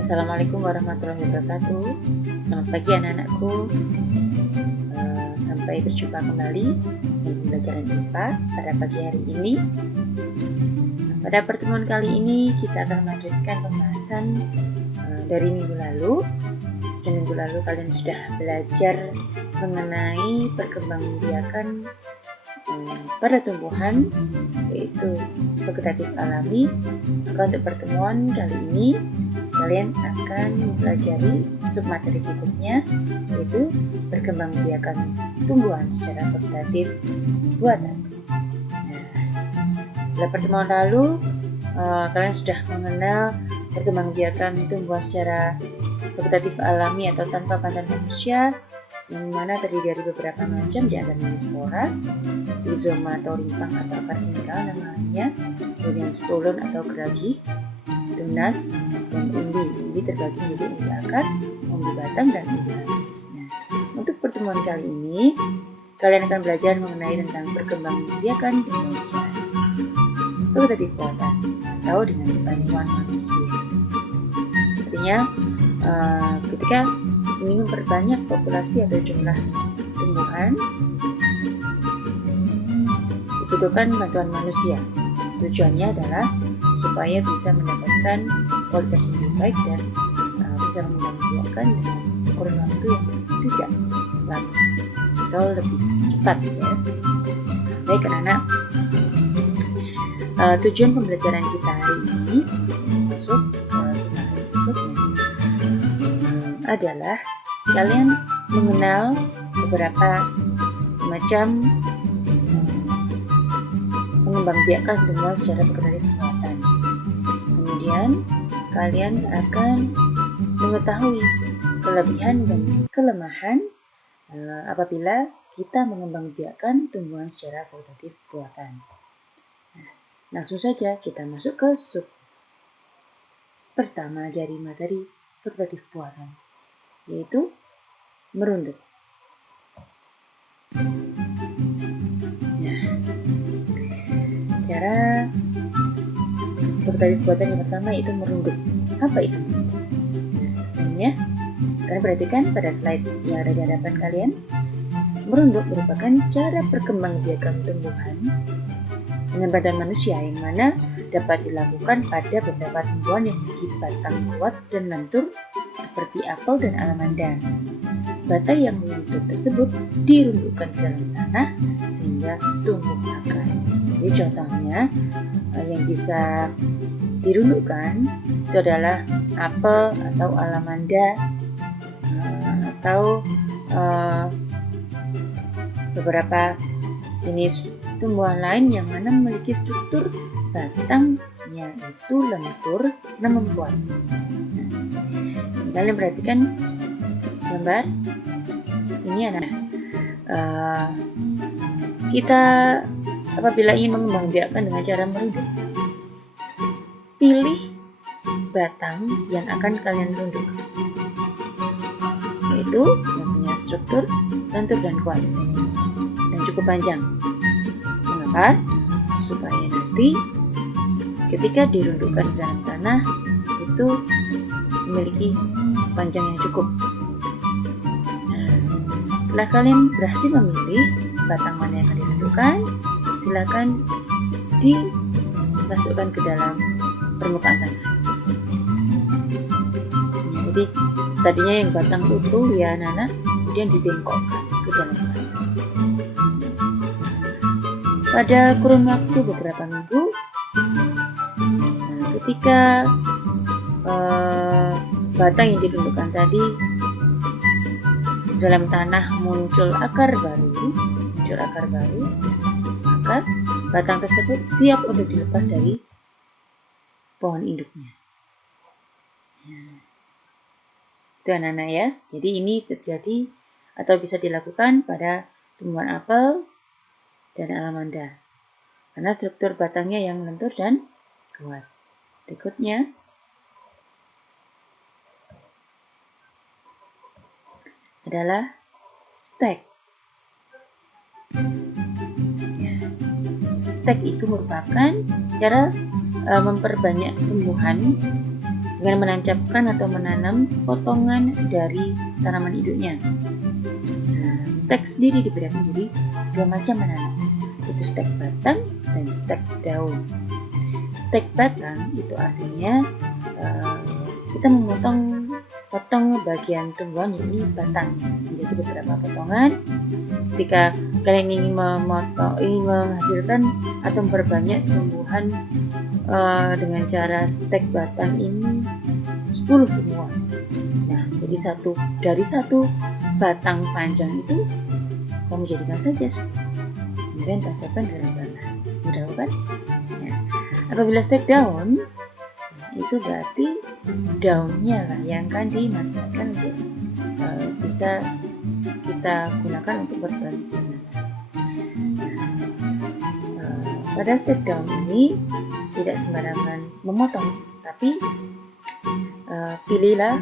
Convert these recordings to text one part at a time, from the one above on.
Assalamualaikum warahmatullahi wabarakatuh. Selamat pagi anak-anakku. Sampai berjumpa kembali di pembelajaran IPA pada pagi hari ini. Pada pertemuan kali ini kita akan melanjutkan pembahasan dari minggu lalu. Di minggu lalu kalian sudah belajar mengenai perkembangbiakan pada tumbuhan, yaitu vegetatif alami. Maka untuk pertemuan kali ini kalian akan mempelajari submateri berikutnya, yaitu perkembangbiakan tumbuhan secara vegetatif buatan. Pada pertemuan lalu kalian sudah mengenal perkembangbiakan tumbuhan secara vegetatif alami atau tanpa bantuan manusia, yang mana terdiri dari beberapa macam, di antaranya spora, rizoma atau rimpang atau akar tunggal namanya, kemudian stolon atau geragi, tunas, dan umbi. Umbi terbagi menjadi umbi akar, umbi batang, dan umbi lapis. Untuk pertemuan kali ini kalian akan belajar mengenai tentang perkembangbiakan tumbuhan secara vegetatif buatan atau dengan bantuan manusia. Artinya ketika ingin memperbanyak populasi atau jumlah tumbuhan, dibutuhkan bantuan manusia. Tujuannya adalah supaya bisa mendapatkan kualitas yang lebih baik dan bisa mengembangbiakan dengan kurun waktu yang tidak lama atau lebih cepat, ya. Baik anak-anak, tujuan pembelajaran kita hari ini sebelum masuk ke submateri berikutnya adalah kalian mengenal beberapa macam mengembangbiakan tumbuhan secara vegetatif buatan. Kemudian kalian akan mengetahui kelebihan dan kelemahan apabila kita mengembangbiakan tumbuhan secara vegetatif buatan. Langsung saja kita masuk ke sub pertama dari materi vegetatif buatan, yaitu merunduk. Cara vegetatif buatan yang pertama yaitu merunduk. Apa itu merunduk? Sebelumnya kalian perhatikan pada slide yang ada di hadapan kalian. Merunduk merupakan cara perkembangbiakan tumbuhan dengan badan manusia yang mana dapat dilakukan pada beberapa tumbuhan yang memiliki batang kuat dan lentur seperti apel dan alamanda. Batang yang meluntur tersebut dirundukkan ke dalam tanah sehingga tumbuh akar. Jadi contohnya yang bisa dirundukkan itu adalah apel atau alamanda atau beberapa jenis tumbuhan lain yang mana memiliki struktur batangnya itu lentur namun kuat. Kalian perhatikan gambar ini anak. Kita apabila ingin mengembangbiakan dengan cara merunduk, pilih batang yang akan kalian runduk, yaitu yang punya struktur lentur dan kuat dan cukup panjang. Mengapa? Supaya nanti ketika dirundukkan di dalam tanah itu memiliki panjang yang cukup. Setelah kalian berhasil memilih batang mana yang akan dirundukkan, silakan dimasukkan ke dalam permukaan tanah. Jadi tadinya yang batang utuh ya anak-anak, kemudian dibengkokkan ke dalam tanah. Pada kurun waktu beberapa minggu, ketika batang yang dirundukkan tadi dalam tanah muncul akar baru, maka batang tersebut siap untuk dilepas dari pohon induknya. Itu anak-anak ya. Jadi ini terjadi atau bisa dilakukan pada tumbuhan apel dan alamanda karena struktur batangnya yang lentur dan kuat. Berikutnya adalah stek. Stek itu merupakan cara memperbanyak tumbuhan dengan menancapkan atau menanam potongan dari tanaman induknya. Nah, stek sendiri dibedakan menjadi dua macam menanam, yaitu stek batang dan stek daun. Stek batang itu artinya kita potong bagian tumbuhan yakni batangnya menjadi beberapa potongan. Ketika kalian ingin menghasilkan atau memperbanyak tumbuhan dengan cara stek batang ini 10 semua. Nah, jadi dari satu batang panjang itu kamu jadikan saja 10. Kemudian tancapkan ke dalam tanah. Mudah kan? Nah, apabila stek daun, itu berarti daunnya lah yang akan dimanfaatkan untuk bisa kita gunakan untuk berbahan bunga. Pada stek daun ini tidak sembarangan memotong, tapi pilihlah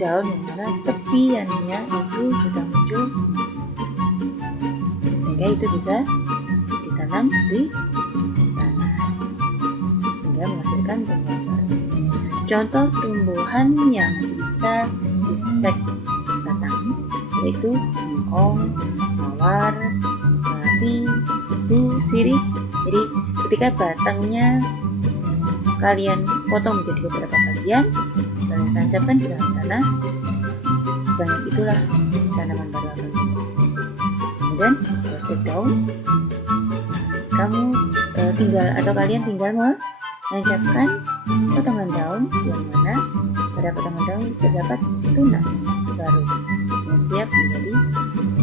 daun yang mana tepiannya itu sudah muncul emas, sehingga itu bisa ditanam di tanah sehingga menghasilkan tumbuhan baru. Contoh tumbuhan yang bisa di stek batang yaitu singkong, mawar, melati, tebu, sirih. Jadi ketika batangnya kalian potong menjadi beberapa bagian, kalian tancapkan di dalam tanah, sebanyak itulah tanaman baru akan tumbuh. Kemudian kalau stek daun, kalian tinggal menancapkan potongan daun yang mana pada potongan daun terdapat tunas baru yang siap menjadi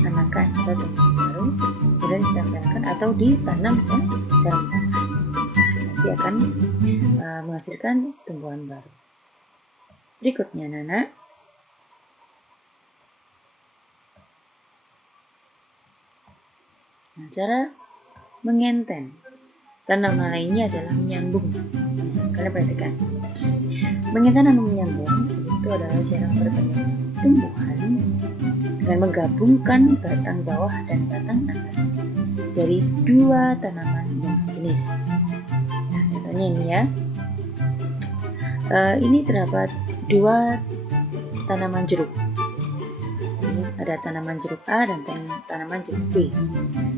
anakan atau tumbuhan baru, kemudian ditempelkan atau ditanam ke dalam tanah. Nanti akan menghasilkan tumbuhan baru. Berikutnya, Nana, cara mengenten. Tanaman lainnya adalah menyambung. Kalian perhatikan, mengenten atau menyambung itu adalah cara memperbanyak tumbuhan dengan menggabungkan batang bawah dan batang atas dari dua tanaman yang sejenis. Nah, contohnya ini ya. Ini terdapat dua tanaman jeruk. Ini ada tanaman jeruk A dan tanaman jeruk B.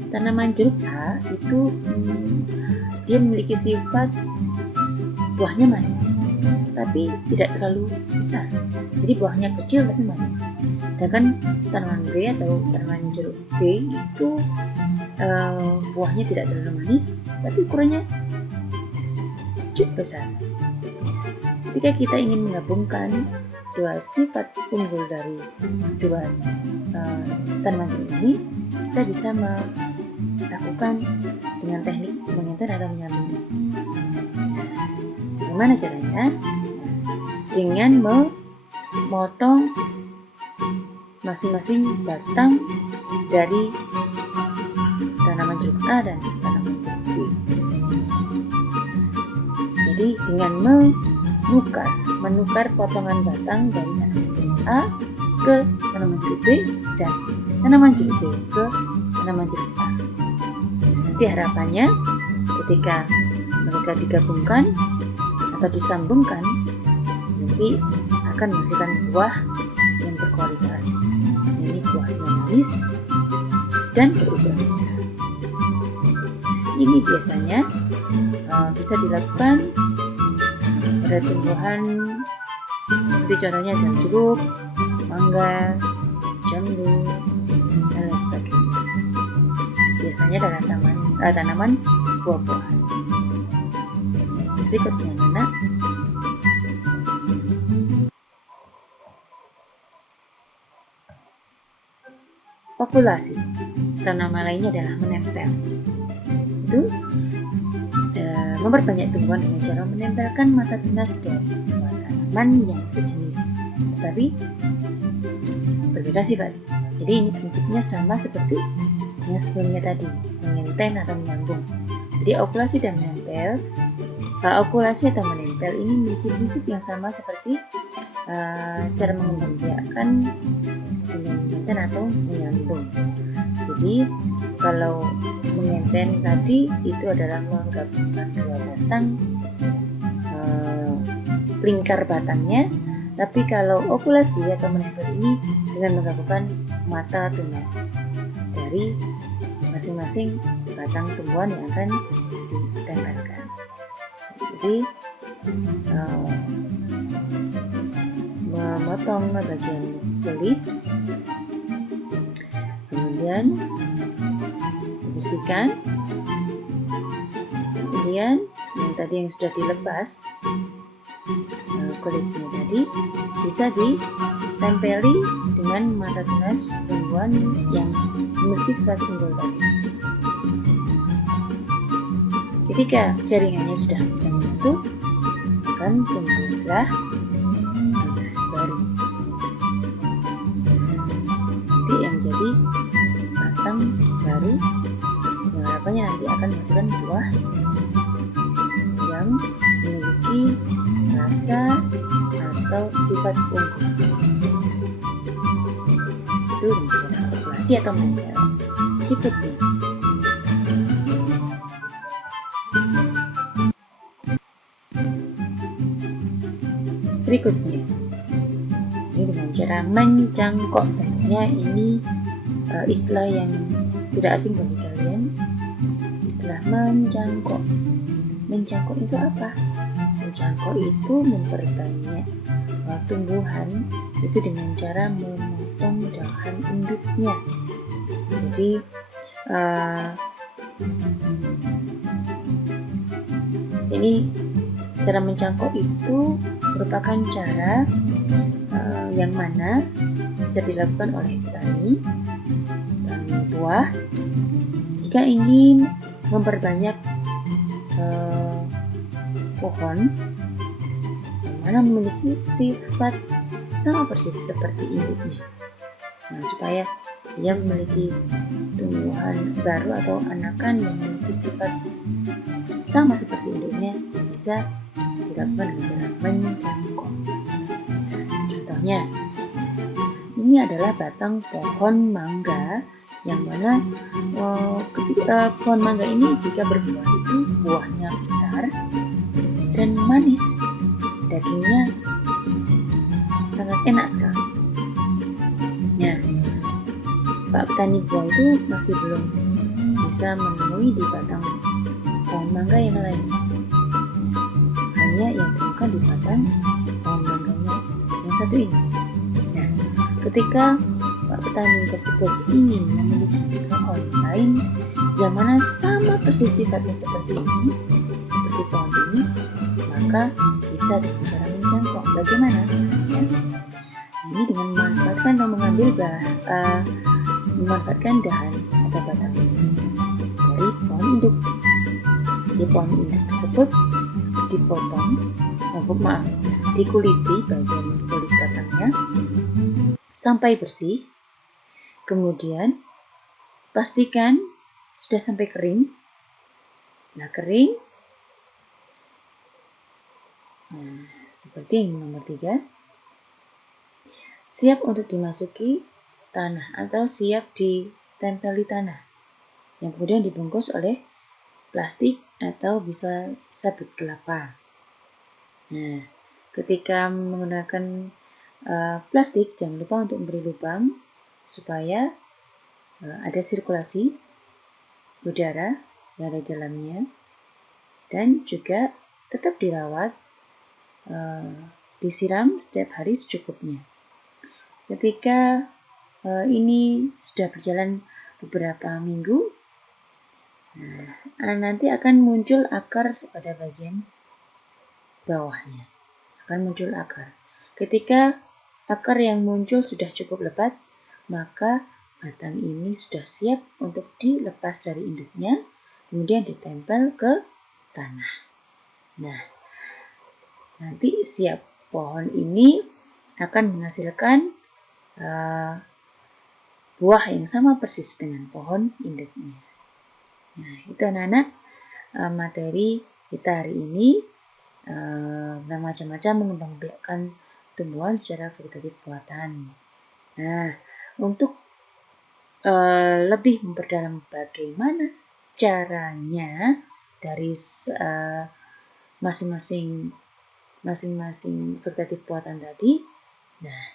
Tanaman jeruk A itu dia memiliki sifat buahnya manis, tapi tidak terlalu besar. Jadi buahnya kecil tapi manis. Sedangkan tanaman B atau tanaman jeruk B itu buahnya tidak terlalu manis, tapi ukurannya cukup besar. Ketika kita ingin menggabungkan dua sifat unggul dari dua tanaman jeruk ini, kita bisa melakukan dengan teknik mengenten atau menyambung. Bagaimana caranya? Dengan memotong masing-masing batang dari tanaman jeruk A dan tanaman jeruk B. Jadi dengan menukar potongan batang dari tanaman jeruk A ke tanaman jeruk B dan tanaman jeruk B ke tanaman jeruk A. Nanti harapannya ketika mereka digabungkan atau disambungkan, nanti akan menghasilkan buah yang berkualitas. Ini buahnya manis dan berukuran besar. Ini biasanya bisa dilakukan pada tumbuhan seperti contohnya adalah jeruk, mangga, jambu, dan lain sebagainya. Biasanya dalam tanaman buah-buahan. Berikutnya, Nana, populasi. Tanaman lainnya adalah menempel. Itu memperbanyak tumbuhan dengan cara menempelkan mata tunas dari dua tanaman yang sejenis, tetapi berbeda sifat. Jadi ini prinsipnya sama seperti yang sebelumnya tadi, mengenten atau menyambung. Jadi okulasi atau menempel ini memiliki prinsip yang sama seperti cara mengembang biakan dengan mengenten atau menyambung. Jadi kalau mengenten tadi itu adalah menggabungkan dua batang lingkar batangnya. Tapi kalau okulasi atau menempel ini dengan menggabungkan mata tunas dari masing-masing batang tumbuhan yang akan ditempelkan. Jadi memotong bagian kulit, kemudian dibersihkan, kemudian yang tadi yang sudah dilepas kulitnya tadi bisa ditempeli dengan mata tunas tumbuhan yang memiliki sifat unggul tadi. Ketika jaringannya sudah bisa menyatu, akan tumbuhlah tunas baru. Nanti yang menjadi batang baru yang harapannya nanti akan menghasilkan buah yang memiliki rasa atau sifat unggul. Itu dengan cara okulasi atau menempel. Berikutnya ini dengan cara mencangkok. Tentunya ini istilah yang tidak asing bagi kalian. Istilah mencangkok. Mencangkok itu apa? Mencangkok itu memperbanyak tumbuhan itu dengan cara memotong dahan induknya. Jadi ini cara mencangkok itu merupakan cara yang mana bisa dilakukan oleh petani buah jika ingin memperbanyak pohon yang mana memiliki sifat sama persis seperti induknya. Nah, supaya dia memiliki tumbuhan baru atau anakan yang memiliki sifat sama seperti induknya bisa dilakukan dengan cara mencangkok. Contohnya, ini adalah batang pohon mangga yang mana ketika pohon mangga ini jika berbuah itu buahnya besar dan manis, dagingnya sangat enak sekali. Nah, Pak petani buah itu masih belum bisa menemui di batang pohon mangga yang lain. Hanya yang ditemukan di batang pohon mangganya yang satu ini. Nah, ketika Pak petani tersebut ingin memiliki pohon lain yang mana sama persis sifatnya seperti ini, seperti pohon ini, maka bisa dengan cara mencangkok. Bagaimana? Ya, ini dengan memanfaatkan atau mengambil memanfaatkan dahan atau batang dari pohon induk. Di pohon induk tersebut dikuliti bagian kulit batangnya sampai bersih. Kemudian pastikan sudah sampai kering. Setelah kering, seperti yang nomor 3, siap untuk dimasuki tanah atau siap ditempeli tanah yang kemudian dibungkus oleh plastik atau bisa sabut kelapa. Nah, ketika menggunakan plastik, jangan lupa untuk memberi lubang supaya ada sirkulasi udara yang ada di dalamnya, dan juga tetap dirawat, disiram setiap hari secukupnya. Ketika ini sudah berjalan beberapa minggu, nanti akan muncul akar pada bagian bawahnya. Akan muncul akar. Ketika akar yang muncul sudah cukup lebat, maka batang ini sudah siap untuk dilepas dari induknya, kemudian ditempel ke tanah. Nah, nanti siap pohon ini akan menghasilkan buah yang sama persis dengan pohon induknya. Nah, itu anak-anak materi kita hari ini tentang macam-macam mengembangbiakkan tumbuhan secara vegetatif buatan. Nah, untuk lebih memperdalam bagaimana caranya dari masing-masing masing-masing vegetatif buatan tadi? Nah,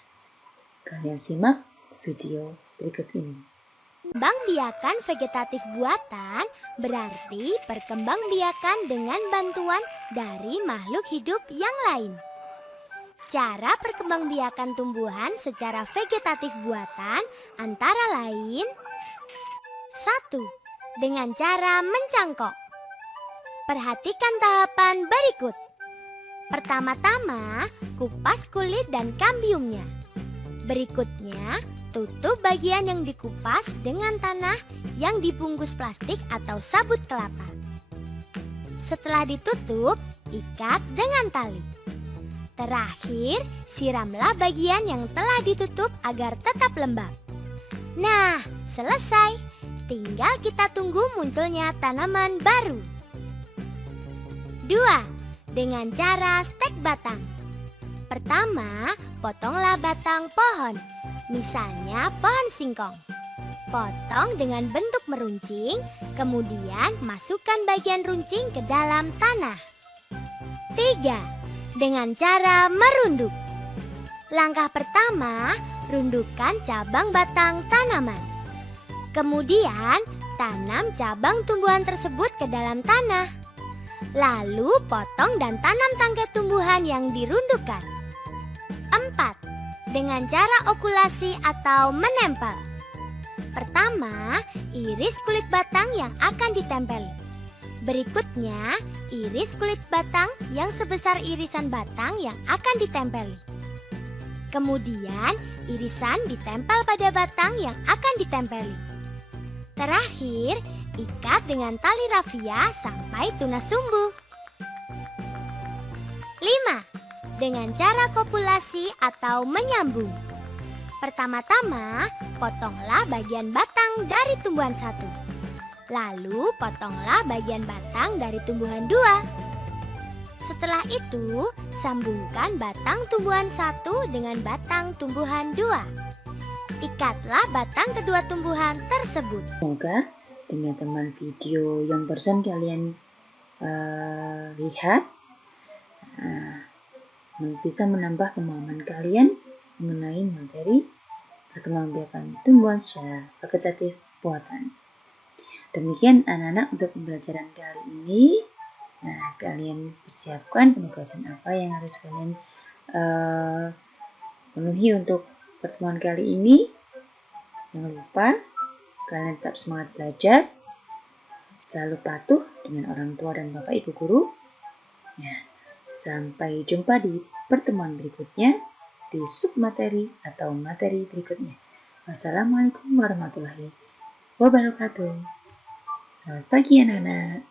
kalian simak video berikut ini. Perkembangbiakan vegetatif buatan berarti perkembangbiakan dengan bantuan dari makhluk hidup yang lain. Cara perkembangbiakan tumbuhan secara vegetatif buatan antara lain: 1. Dengan cara mencangkok. Perhatikan tahapan berikut. Pertama-tama, kupas kulit dan kambiumnya. Berikutnya, tutup bagian yang dikupas dengan tanah yang dibungkus plastik atau sabut kelapa. Setelah ditutup, ikat dengan tali. Terakhir, siramlah bagian yang telah ditutup agar tetap lembab. Nah, selesai. Tinggal kita tunggu munculnya tanaman baru. 2. Dengan cara stek batang. Pertama, potonglah batang pohon, misalnya pohon singkong. Potong dengan bentuk meruncing, kemudian masukkan bagian runcing ke dalam tanah. 3. Dengan cara merunduk. Langkah pertama, rundukkan cabang batang tanaman. Kemudian, tanam cabang tumbuhan tersebut ke dalam tanah. Lalu potong dan tanam tangkai tumbuhan yang dirundukkan. 4. Dengan cara okulasi atau menempel. Pertama, iris kulit batang yang akan ditempeli. Berikutnya, iris kulit batang yang sebesar irisan batang yang akan ditempeli. Kemudian, irisan ditempel pada batang yang akan ditempeli. Terakhir, ikat dengan tali rafia sampai tunas tumbuh. 5. Dengan cara kopulasi atau menyambung. Pertama-tama, potonglah bagian batang dari tumbuhan 1. Lalu, potonglah bagian batang dari tumbuhan 2. Setelah itu, sambungkan batang tumbuhan 1 dengan batang tumbuhan 2. Ikatlah batang kedua tumbuhan tersebut. Semoga dengan teman video yang barusan kalian lihat bisa menambah pemahaman kalian mengenai materi perkembangbiakan tumbuhan secara vegetatif buatan. Demikian anak-anak untuk pembelajaran kali ini. Nah, kalian persiapkan penugasan apa yang harus kalian penuhi untuk pertemuan kali ini. Jangan lupa kalian tetap semangat belajar, selalu patuh dengan orang tua dan bapak ibu guru. Ya, sampai jumpa di pertemuan berikutnya di submateri atau materi berikutnya. Wassalamualaikum warahmatullahi wabarakatuh. Selamat pagi anak-anak.